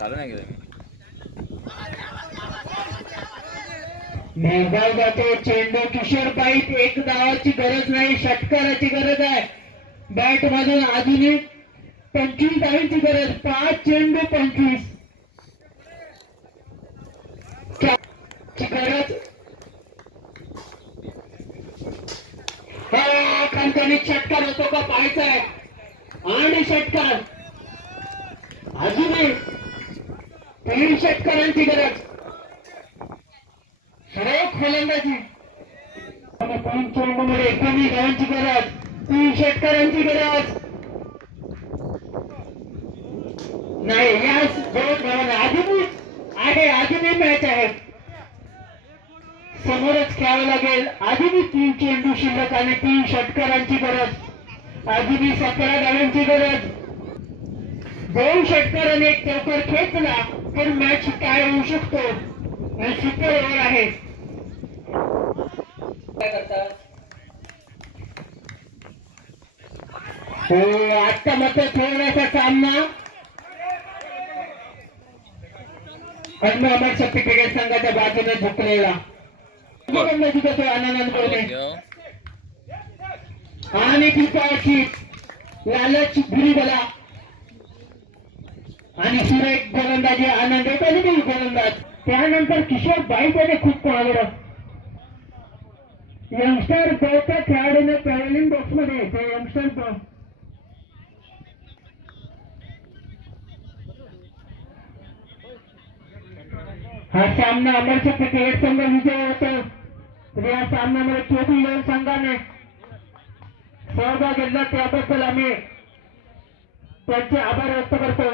चालू नाही केलं मी. मेघाव जातो चेंडू किशोर पाईप. एक धावाची गरज नाही, षटकाराची गरज आहे. बॅट मधून आधुनिक 25 धावांची गरज. 5 चेंडू 25 ची गरज. कंपनीत षटकार होतो का पाहायचा आहे. आणि षटकार अजूनही 3 षटकारांची गरज. सर्व फलंदाजी 3 चेंडूमध्ये 19 धावांची गरज. 3 षटकारांची गरज नाही. यास 2 धावा अजूनही आहे. अजूनही मॅच आहे. समोरच खेळावं लागेल. अजूनही 3 चेंडू शिल्लक आणि 3 षटकारांची गरज. अजूनही 17 धावांची गरज. 2 षटकार आणि 1 चौकार खेचला तर मॅच काय होऊ शकतो. हे सुपर ओव्हर आहे. काय करतात हो आत्ता मत खेळण्याचा सामना अहमद शक्ती क्रिकेट संघाच्या बाजूने झुकलेला आनंद आणि पिपाची लालच भुरीबला आणि सुरेख गोलंदाजी आनंद गोलंदाज. त्यानंतर किशोर बाईकडे खूप आवड. यंगस्टर बहुतेक खेळाडूने ट्रॅव्हलिंग बॉक्समध्ये यंगस्टर हा सामना अमरशक्ती क्रिकेट संघ विजय होतो. तर या सामन्यामध्ये केबी संघाने सहभाग घेतला त्याबद्दल आम्ही त्यांचे आभार व्यक्त करतो.